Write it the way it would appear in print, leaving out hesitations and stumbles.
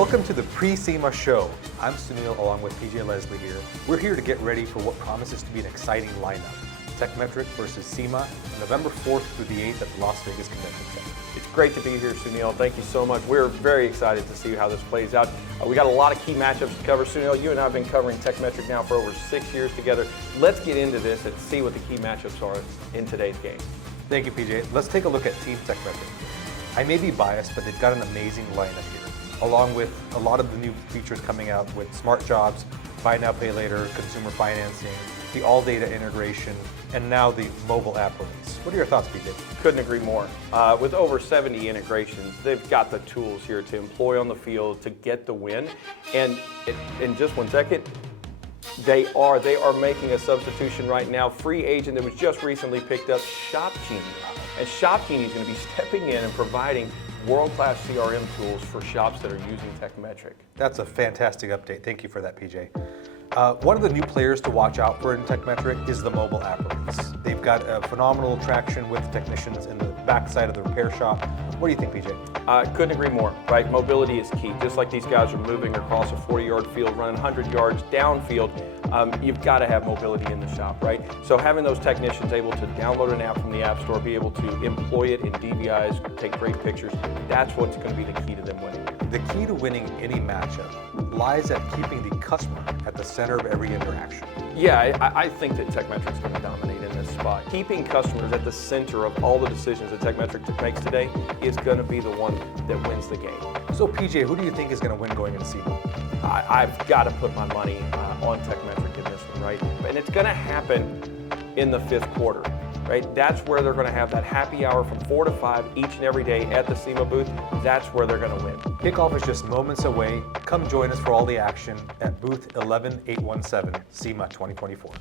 Welcome to the pre-SEMA show. I'm Sunil along with P.J. Leslie here. We're here to get ready for what promises to be an exciting lineup. Tekmetric versus SEMA, November 4th through the 8th at the Las Vegas Convention Center. It's great to be here, Sunil. Thank you so much. We're very excited to see how this plays out. We got a lot of key matchups to cover. Sunil, you and I have been covering Tekmetric now for over 6 years together. Let's get into this and see what the key matchups are in today's game. Thank you, PJ. Let's take a look at Team Tekmetric. I may be biased, but they've got an amazing lineup here, along with a lot of the new features coming out with smart jobs, buy now, pay later, consumer financing, the all data integration, and now the mobile app release. What are your thoughts, PJ? Couldn't agree more. With over 70 integrations, they've got the tools here to employ on the field to get the win. And in just 1 second, they are making a substitution right now. Free agent that was just recently picked up, Genie. And Genie is going to be stepping in and providing world-class CRM tools for shops that are using Tekmetric. That's a fantastic update. Thank you for that, PJ. One of the new players to watch out for in Tekmetric is the mobile app release. They've got a phenomenal traction with technicians in the backside of the repair shop. What do you think, PJ? Couldn't agree more, right? Mobility is key. Just like these guys are moving across a 40-yard field, running 100 yards downfield, you've got to have mobility in the shop, right? So having those technicians able to download an app from the App Store, be able to employ it in DVIs, take great pictures, that's what's going to be the key to them winning. The key to winning any matchup lies at keeping the customer at the center of every interaction. Yeah, I think that Tekmetric's going to dominate in this spot. Keeping customers at the center of all the decisions that Tekmetric makes today is going to be the one that wins the game. So PJ, who do you think is going to win going into SEMA? I've got to put my money on Tekmetric in this one, right? And it's going to happen in the 5th quarter, right? That's where they're going to have that happy hour from 4 to 5 each and every day at the SEMA booth. That's where they're going to win. Kickoff is just moments away. Come join us for all the action at booth 11817, SEMA 2024.